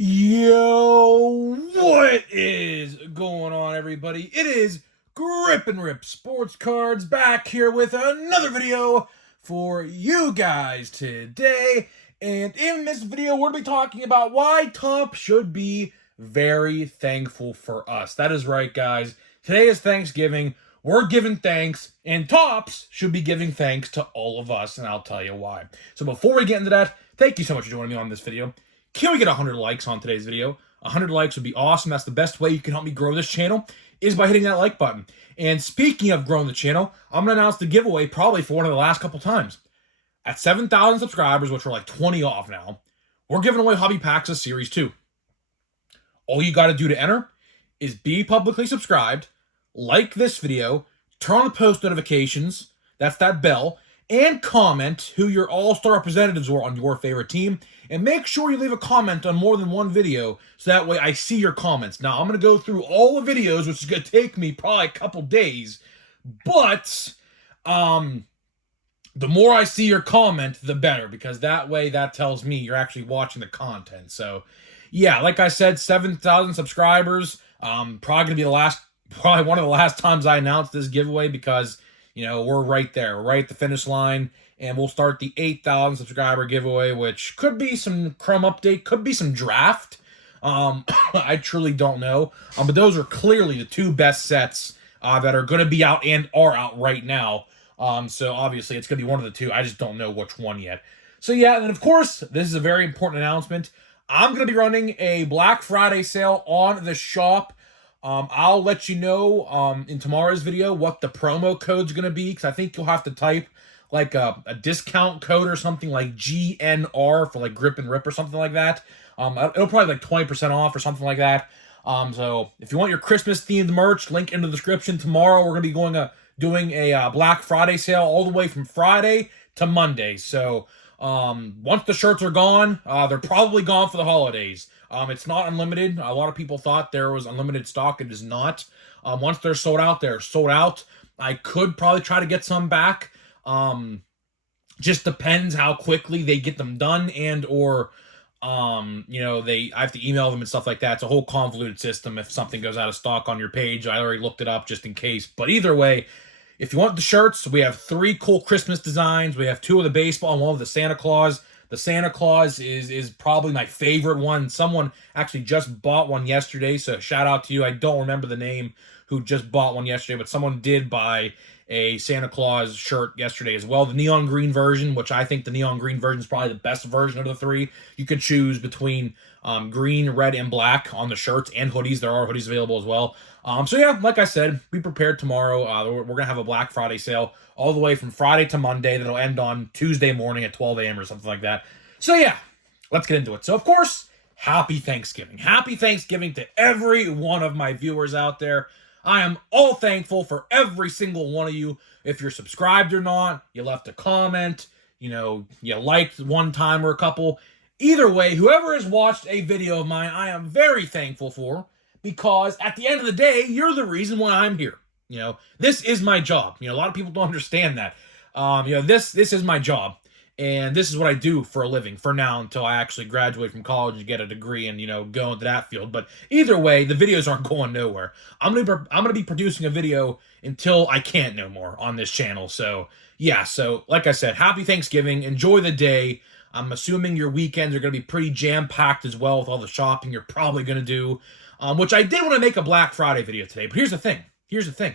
Yo, what is going on, everybody? It is Grip and Rip Sports Cards back here with another video for you guys today. And in this video, we're going to be talking about why Topps should be very thankful for us. That is right, guys. Today is Thanksgiving. We're giving thanks, and Topps should be giving thanks to all of us, and I'll tell you why. So before we get into that, thank you so much for joining me on this video. Can we get 100 likes on today's video? 100 likes would be awesome. That's the best way you can help me grow this channel, is by hitting that like button. And speaking of growing the channel, I'm going to announce the giveaway probably for one of the last couple times. At 7,000 subscribers, which we're like 20 off now, we're giving away Hobby Packs of Series 2. All you got to do to enter is be publicly subscribed, like this video, turn on the post notifications, that's that bell, and comment who your all-star representatives were on your favorite team. And make sure you leave a comment on more than one video, so that way I see your comments. Now, I'm going to go through all the videos, which is going to take me probably a couple days. But, the more I see your comment, the better. Because that way, that tells me you're actually watching the content. So, yeah, like I said, 7,000 subscribers. Probably going to be probably one of the last times I announce this giveaway, because you know, we're right there. We're right at the finish line. And we'll start the 8,000 subscriber giveaway, which could be some Chrome update, could be some draft. I truly don't know. But those are clearly the two best sets that are going to be out and are out right now. So obviously it's going to be one of the two. I just don't know which one yet. So yeah, and then of course, this is a very important announcement. I'm going to be running a Black Friday sale on the shop. I'll let you know in tomorrow's video what the promo code's going to be, because I think you'll have to type like a discount code or something like GNR for like Grip and Rip or something like that. It'll probably like 20% off or something like that. So if you want your Christmas themed merch, link in the description. Tomorrow we're going to be doing a Black Friday sale all the way from Friday to Monday. So once the shirts are gone, they're probably gone for the holidays. It's not unlimited. A lot of people thought there was unlimited stock. It is not. Once they're sold out, they're sold out. I could probably try to get some back. Just depends how quickly they get them done, and or you know, I have to email them and stuff like that. It's a whole convoluted system if something goes out of stock on your page. I already looked it up just in case. But either way, if you want the shirts, we have 3 cool Christmas designs. We have 2 of the baseball and 1 of the Santa Claus. The Santa Claus is probably my favorite one. Someone actually just bought one yesterday, so shout out to you. I don't remember the name who just bought one yesterday, but someone did buy a Santa Claus shirt yesterday as well. The neon green version, which I think the neon green version is probably the best version of the 3. You could choose between green, red, and black on the shirts and hoodies. There are hoodies available as well. So yeah, like I said, be prepared tomorrow. We're going to have a Black Friday sale all the way from Friday to Monday that'll end on Tuesday morning at 12 a.m. or something like that. So yeah, let's get into it. So of course, happy Thanksgiving. Happy Thanksgiving to every one of my viewers out there. I am all thankful for every single one of you. If you're subscribed or not, you left a comment, you know, you liked one time or a couple. Either way, whoever has watched a video of mine, I am very thankful for, because at the end of the day, you're the reason why I'm here. You know, this is my job. You know, a lot of people don't understand that. You know, this is my job. And this is what I do for a living for now, until I actually graduate from college and get a degree and, you know, go into that field. But either way, the videos aren't going nowhere. I'm gonna be producing a video until I can't no more on this channel. So yeah, so like I said, happy Thanksgiving. Enjoy the day. I'm assuming your weekends are gonna be pretty jam-packed as well with all the shopping you're probably gonna do. Which I did want to make a Black Friday video today, but here's the thing.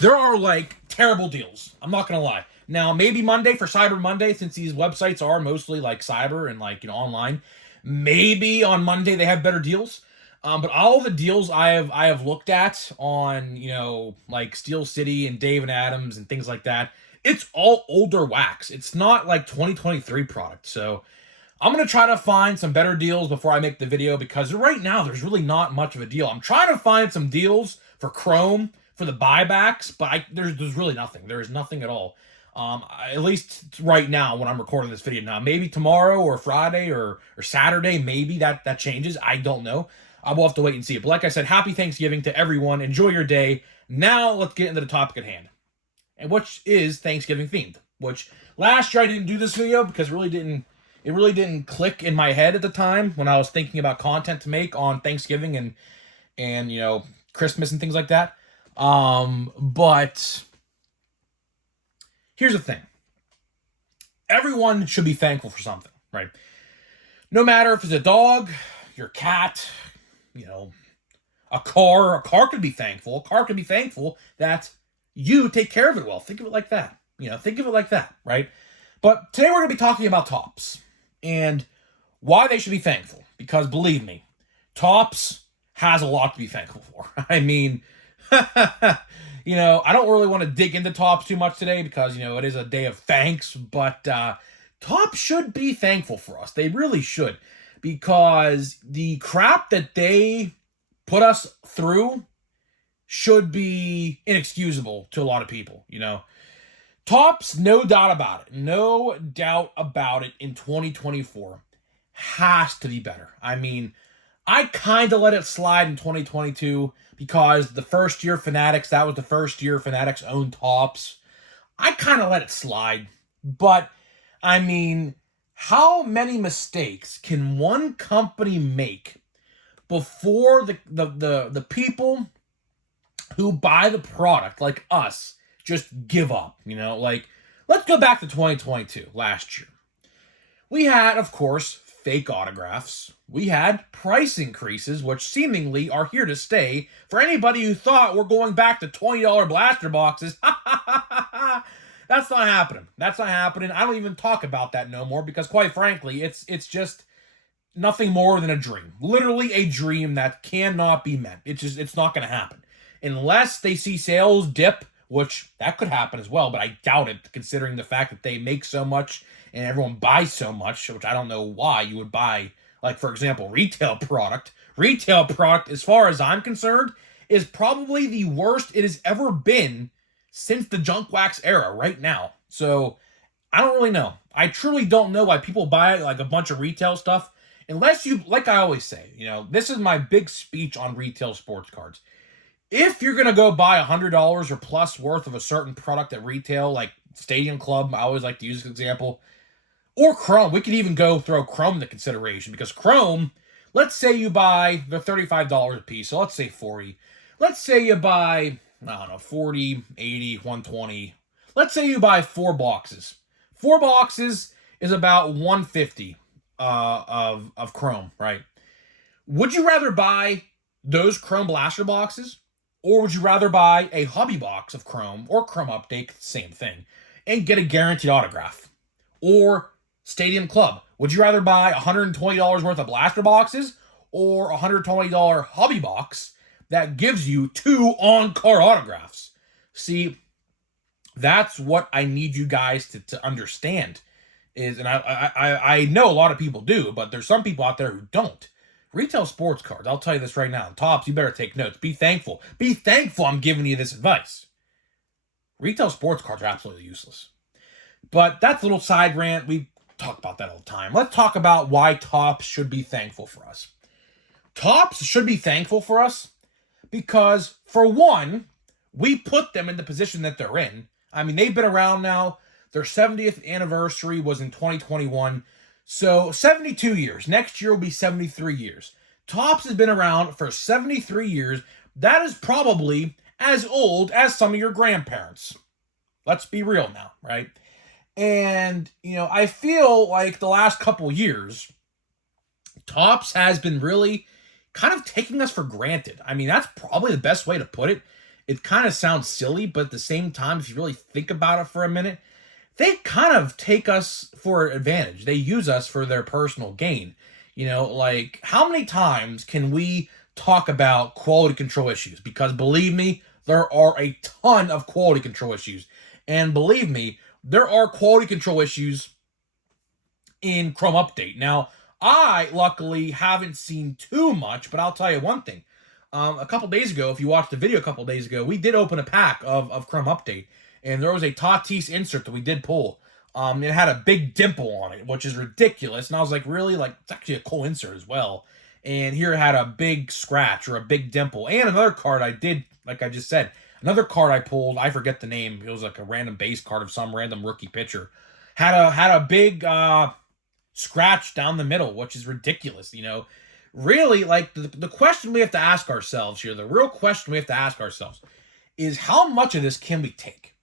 There are like terrible deals. I'm not gonna lie. Now, maybe Monday for Cyber Monday, since these websites are mostly like cyber and like, you know, online, maybe on Monday they have better deals. But all the deals I have looked at on, you know, like Steel City and Dave and Adams and things like that, it's all older wax. It's not like 2023 product. So I'm going to try to find some better deals before I make the video, because right now there's really not much of a deal. I'm trying to find some deals for Chrome for the buybacks, but there's really nothing. There is nothing at all. At least right now when I'm recording this video. Now, maybe tomorrow or Friday or Saturday, maybe that changes. I don't know. I will have to wait and see. But like I said, happy Thanksgiving to everyone. Enjoy your day. Now let's get into the topic at hand, and which is Thanksgiving themed. Which last year I didn't do this video because it It really didn't click in my head at the time when I was thinking about content to make on Thanksgiving and you know, Christmas and things like that. But here's the thing. Everyone should be thankful for something, right? No matter if it's a dog, your cat, you know, a car could be thankful. A car could be thankful that you take care of it well. Think of it like that. You know, think of it like that, right? But today we're going to be talking about Topps and why they should be thankful. Because believe me, Topps has a lot to be thankful for. I mean, you know, I don't really want to dig into Topps too much today because, you know, it is a day of thanks. But Topps should be thankful for us. They really should. Because the crap that they put us through should be inexcusable to a lot of people, you know. Topps, no doubt about it. No doubt about it in 2024 has to be better. I mean, I kind of let it slide in 2022 because the first year Fanatics, that was the first year Fanatics owned Topps. I kind of let it slide. But, I mean, how many mistakes can one company make before the people who buy the product, like us, just give up, you know? Like, let's go back to 2022, last year. We had, of course, fake autographs. We had price increases, which seemingly are here to stay. For anybody who thought we're going back to $20 blaster boxes, that's not happening. That's not happening. I don't even talk about that no more because, quite frankly, it's just nothing more than a dream. Literally a dream that cannot be met. It's not going to happen. Unless they see sales dip, which that could happen as well, but I doubt it considering the fact that they make so much and everyone buys so much, which I don't know why you would buy, like, for example, retail product. Retail product, as far as I'm concerned, is probably the worst it has ever been since the junk wax era right now. So, I don't really know. I truly don't know why people buy, like, a bunch of retail stuff. Unless you, like I always say, you know, this is my big speech on retail sports cards. If you're going to go buy $100 or plus worth of a certain product at retail, like Stadium Club, I always like to use this example, or Chrome, we could even go throw Chrome into consideration because Chrome, let's say you buy, they're $35 a piece, so let's say 40. Let's say you buy, I don't know, 40, 80, 120. Let's say you buy 4 boxes. 4 boxes is about 150. Of Chrome, right? Would you rather buy those Chrome blaster boxes, or would you rather buy a hobby box of Chrome or Chrome Update, same thing, and get a guaranteed autograph? Or Stadium Club, would you rather buy $120 worth of blaster boxes or a $120 hobby box that gives you 2 on-card autographs? See, that's what I need you guys to understand. And I know a lot of people do, but there's some people out there who don't. Retail sports cards, I'll tell you this right now. Topps, you better take notes. Be thankful. Be thankful I'm giving you this advice. Retail sports cards are absolutely useless. But that's a little side rant. We talk about that all the time. Let's talk about why Topps should be thankful for us. Topps should be thankful for us because, for one, we put them in the position that they're in. I mean, they've been around now. Their 70th anniversary was in 2021. So 72 years. Next year will be 73 years. Topps has been around for 73 years. That is probably as old as some of your grandparents. Let's be real now, right? And, you know, I feel like the last couple years, Topps has been really kind of taking us for granted. I mean, that's probably the best way to put it. It kind of sounds silly, but at the same time, if you really think about it for a minute, they kind of take us for advantage. They use us for their personal gain. You know, like, how many times can we talk about quality control issues? Because believe me, there are a ton of quality control issues. And believe me, there are quality control issues in Chrome Update. Now, I luckily haven't seen too much, but I'll tell you one thing. A couple days ago, if you watched the video a couple days ago, we did open a pack of Chrome Update. And there was a Tatis insert that we did pull. It had a big dimple on it, which is ridiculous. And I was like, really? Like, it's actually a cool insert as well. And here it had a big scratch or a big dimple. And another card I did, like I just said, another card I pulled, I forget the name. It was like a random base card of some random rookie pitcher. Had a big scratched down the middle, which is ridiculous. Really, like the question we have to ask ourselves here, the real question we have to ask ourselves is how much of this can we take?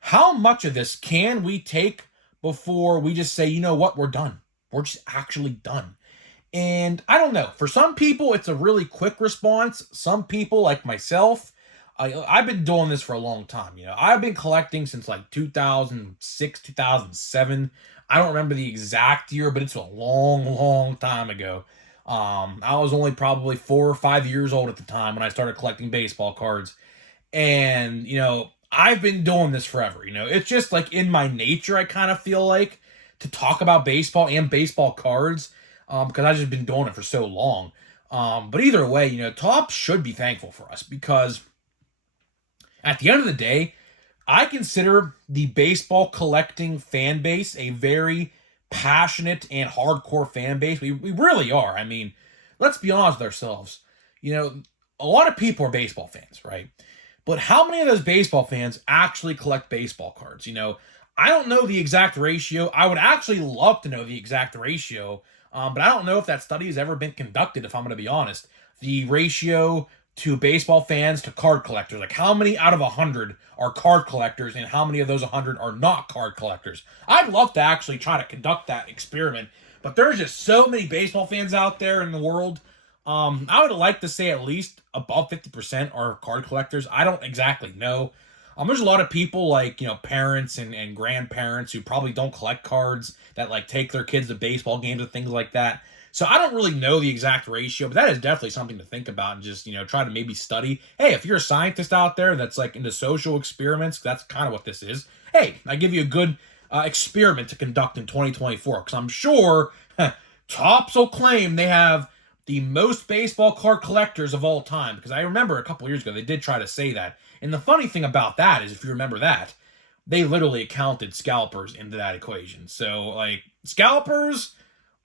How much of this can we take before we just say, you know what, we're done. We're just actually done. And I don't know. For some people, it's a really quick response. Some people, like myself, I've been doing this for a long time. I've been collecting since like 2006, 2007. I don't remember the exact year, but it's a long, long time ago. I was only probably 4 or 5 years old at the time when I started collecting baseball cards. And, I've been doing this forever. It's just like in my nature, I kind of feel like, to talk about baseball and baseball cards, because I've just been doing it for so long. But either way, Topps should be thankful for us, because at the end of the day, I consider the baseball collecting fan base a very passionate and hardcore fan base. We really are. I mean, let's be honest with ourselves. A lot of people are baseball fans, right? But how many of those baseball fans actually collect baseball cards? I don't know the exact ratio. I would actually love to know the exact ratio, but I don't know if that study has ever been conducted, if I'm going to be honest. The ratio to baseball fans to card collectors. Like, how many out of 100 are card collectors, and how many of those 100 are not card collectors? I'd love to actually try to conduct that experiment, but there's just so many baseball fans out there in the world. I would like to say at least above 50% are card collectors. I don't exactly know. There's a lot of people like, parents and grandparents who probably don't collect cards that like take their kids to baseball games and things like that. So I don't really know the exact ratio, but that is definitely something to think about and just, try to maybe study. Hey, if you're a scientist out there that's like into social experiments, that's kind of what this is. Hey, I give you a good experiment to conduct in 2024, because I'm sure Topps will claim they have the most baseball card collectors of all time, because I remember a couple years ago they did try to say that. And the funny thing about that is, if you remember that, they literally counted scalpers into that equation. So, like, scalpers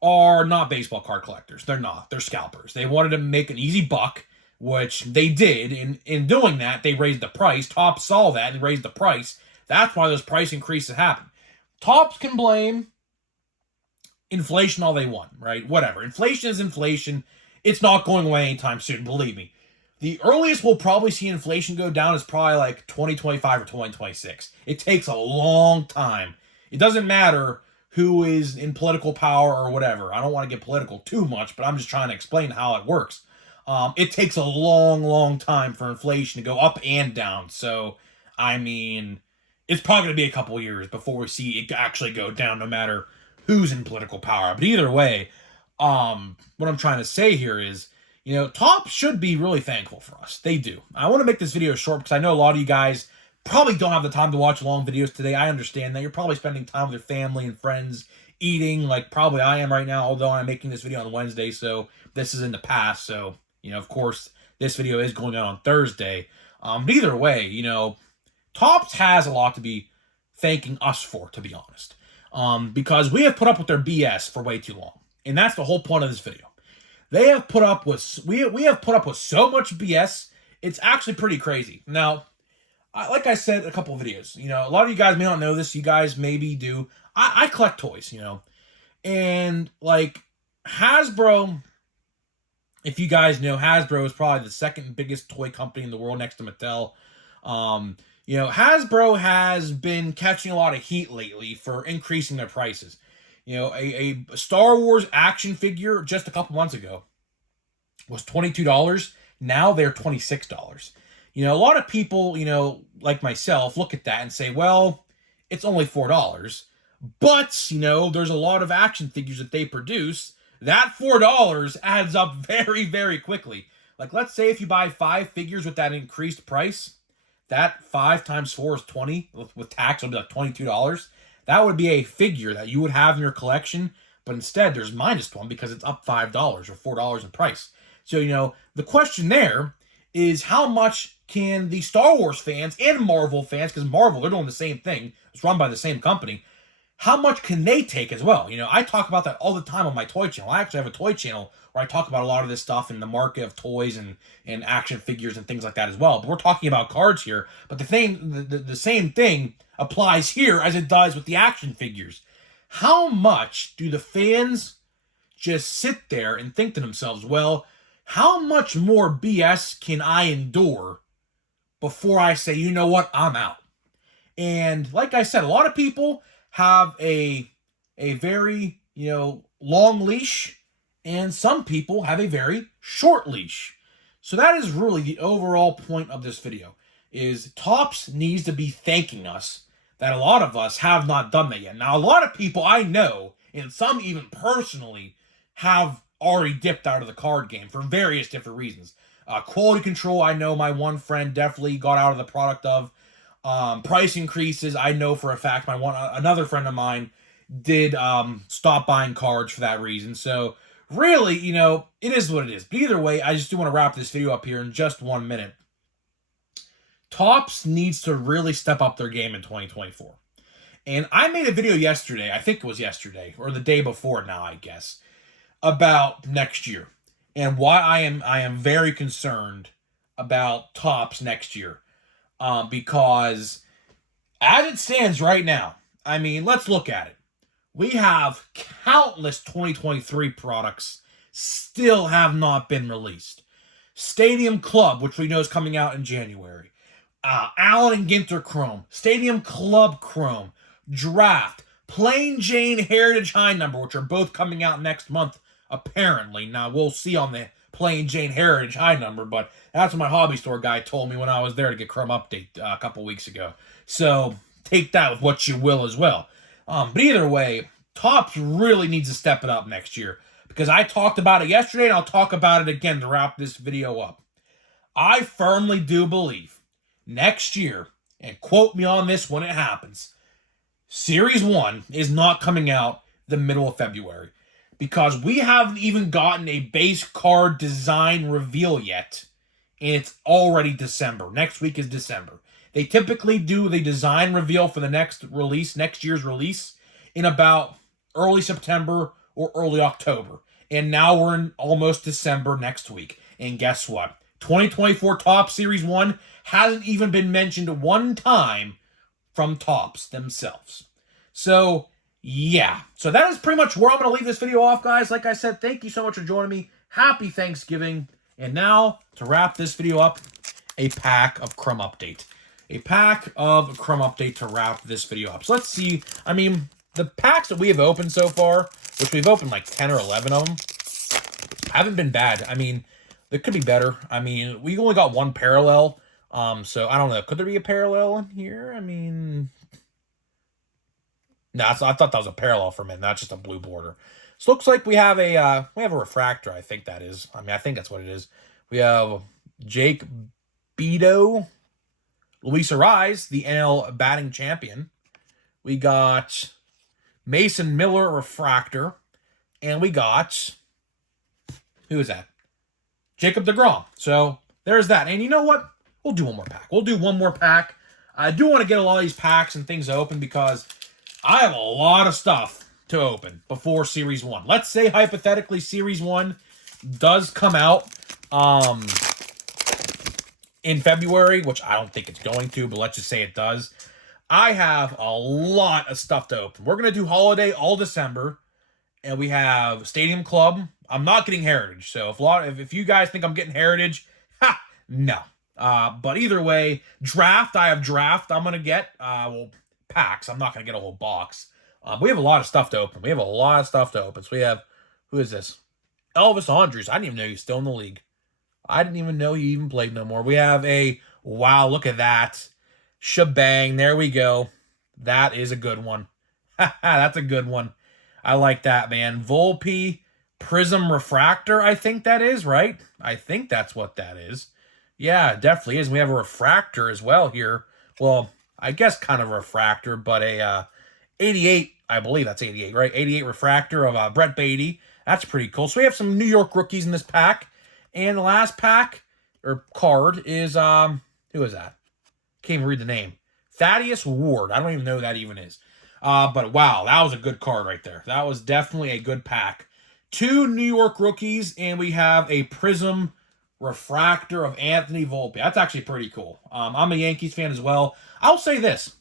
are not baseball card collectors. They're not. They're scalpers. They wanted to make an easy buck, which they did. In doing that, they raised the price. Topps saw that and raised the price. That's why those price increases happen. Topps can blame inflation all they want, right? Whatever. Inflation is inflation. It's not going away anytime soon, believe me. The earliest we'll probably see inflation go down is probably like 2025 or 2026. It takes a long time. It doesn't matter who is in political power or whatever. I don't want to get political too much, but I'm just trying to explain how it works. It takes a long, long time for inflation to go up and down. So, I mean, it's probably going to be a couple years before we see it actually go down, no matter who's in political power. But either way, what I'm trying to say here is, Topps should be really thankful for us. They do. I want to make this video short because I know a lot of you guys probably don't have the time to watch long videos today. I understand that. You're probably spending time with your family and friends, eating, like probably I am right now, although I'm making this video on Wednesday, so this is in the past. So, of course, this video is going out on Thursday. But either way, Topps has a lot to be thanking us for, to be honest. Because we have put up with their BS for way too long. And that's the whole point of this video. They have put up with, we have put up with so much BS, it's actually pretty crazy. Now, like I said a couple of videos, a lot of you guys may not know this, you guys maybe do. I collect toys, and like Hasbro, if you guys know, Hasbro is probably the second biggest toy company in the world next to Mattel. Hasbro has been catching a lot of heat lately for increasing their prices. A Star Wars action figure just a couple months ago was $22. Now they're $26. A lot of people, like myself, look at that and say, well, it's only $4. But, there's a lot of action figures that they produce. That $4 adds up very, very quickly. Like, let's say if you buy 5 figures with that increased price, that 5 times 4 is 20. With tax, it'll be like $22. That would be a figure that you would have in your collection, but instead there's minus one because it's up $5 or $4 in price. So, the question there is, how much can the Star Wars fans and Marvel fans, because Marvel, they're doing the same thing, it's run by the same company, how much can they take as well? I talk about that all the time on my toy channel. I actually have a toy channel where I talk about a lot of this stuff in the market of toys and action figures and things like that as well. But we're talking about cards here. But the same thing applies here as it does with the action figures. how much do the fans just sit there and think to themselves, well, how much more BS can I endure before I say, you know what, I'm out? And like I said, a lot of people have a very, long leash, and some people have a very short leash. So that is really the overall point of this video, is Topps needs to be thanking us that a lot of us have not done that yet. Now, a lot of people I know, and some even personally, have already dipped out of the card game for various different reasons. Quality control, I know my one friend definitely got out of the product of. Price increases, I know for a fact another friend of mine did stop buying cards for that reason. So really, it is what it is. But either way, I just do want to wrap this video up here in just 1 minute. Topps needs to really step up their game in 2024. And I made a video yesterday, I think it was yesterday, or the day before now, I guess, about next year. And why I am very concerned about Topps next year. Because as it stands right now, I mean, let's look at it. We have countless 2023 products still have not been released. Stadium Club, which we know is coming out in January. Allen and Ginter Chrome. Stadium Club Chrome. Draft. Plain Jane Heritage High Number, which are both coming out next month, apparently. Now, we'll see on the Plain Jane Heritage High Number, but that's what my hobby store guy told me when I was there to get Chrome Update a couple weeks ago. So take that with what you will as well. But either way, Topps really needs to step it up next year, because I talked about it yesterday, and I'll talk about it again to wrap this video up. I firmly do believe next year, and quote me on this when it happens, Series 1 is not coming out the middle of February, because we haven't even gotten a base card design reveal yet, and it's already December. Next week is December. They typically do the design reveal for the next year's release, in about early September or early October. And now we're in almost December next week. And guess what? 2024 Topps Series 1 hasn't even been mentioned one time from Topps themselves. So, yeah. So that is pretty much where I'm going to leave this video off, guys. Like I said, thank you so much for joining me. Happy Thanksgiving. And now, to wrap this video up, a pack of Chrome Update. A pack of Chrome Update to wrap this video up. So let's see. I mean, the packs that we have opened so far, which we've opened like 10 or 11 of them, haven't been bad. I mean, they could be better. I mean, we only got one parallel. So I don't know. Could there be a parallel in here? I mean, no, I thought that was a parallel for a minute, not just a blue border. So it looks like we have a refractor. I think that is. I mean, I think that's what it is. We have Jake Beto, Luis Ariz, the NL batting champion. We got Mason Miller refractor, and we got, who is that? Jacob deGrom. So there's that. And you know what? We'll do one more pack. We'll do one more pack. I do want to get a lot of these packs and things open, because I have a lot of stuff to open before Series 1. Let's say, hypothetically, Series 1 does come out in February, which I don't think it's going to, but let's just say it does. I have a lot of stuff to open. We're going to do Holiday all December, and we have Stadium Club. I'm not getting Heritage, so if you guys think I'm getting Heritage, no. But either way, Draft, I have Draft I'm going to get. Packs. I'm not going to get a whole box. We have a lot of stuff to open. So we have, who is this? Elvis Andrus. I didn't even know he's still in the league. I didn't even know he even played no more. We have wow, look at that. Shebang. There we go. That is a good one. That's a good one. I like that, man. Volpe Prism Refractor, I think that is, right? I think that's what that is. Yeah, it definitely is. We have a refractor as well here. Well, I guess kind of a refractor, but a 88, I believe that's 88, right? 88 refractor of Brett Beatty. That's pretty cool. So we have some New York rookies in this pack. And the last pack, or card, is, who is that? Can't even read the name. Thaddeus Ward. I don't even know who that even is. But wow, that was a good card right there. That was definitely a good pack. 2 New York rookies, and we have a Prism refractor of Anthony Volpe. That's actually pretty cool. I'm a Yankees fan as well. I'll say this.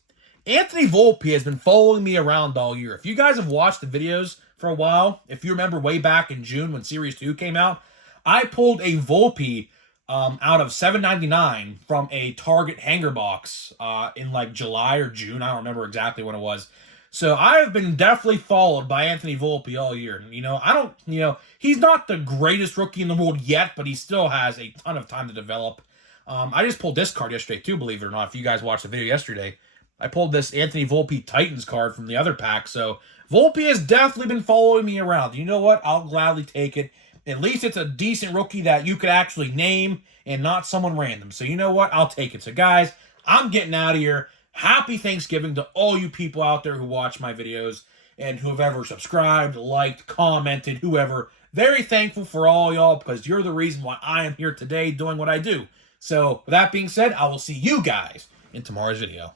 Anthony Volpe has been following me around all year. If you guys have watched the videos for a while, if you remember way back in June when Series 2 came out, I pulled a Volpe out of $7.99 from a Target hanger box in like July or June. I don't remember exactly when it was. So I have been definitely followed by Anthony Volpe all year. He's not the greatest rookie in the world yet, but he still has a ton of time to develop. I just pulled this card yesterday too, believe it or not. If you guys watched the video yesterday, I pulled this Anthony Volpe Titans card from the other pack. So Volpe has definitely been following me around. You know what? I'll gladly take it. At least it's a decent rookie that you could actually name and not someone random. So you know what? I'll take it. So guys, I'm getting out of here. Happy Thanksgiving to all you people out there who watch my videos and who have ever subscribed, liked, commented, whoever. Very thankful for all y'all because you're the reason why I am here today doing what I do. So with that being said, I will see you guys in tomorrow's video.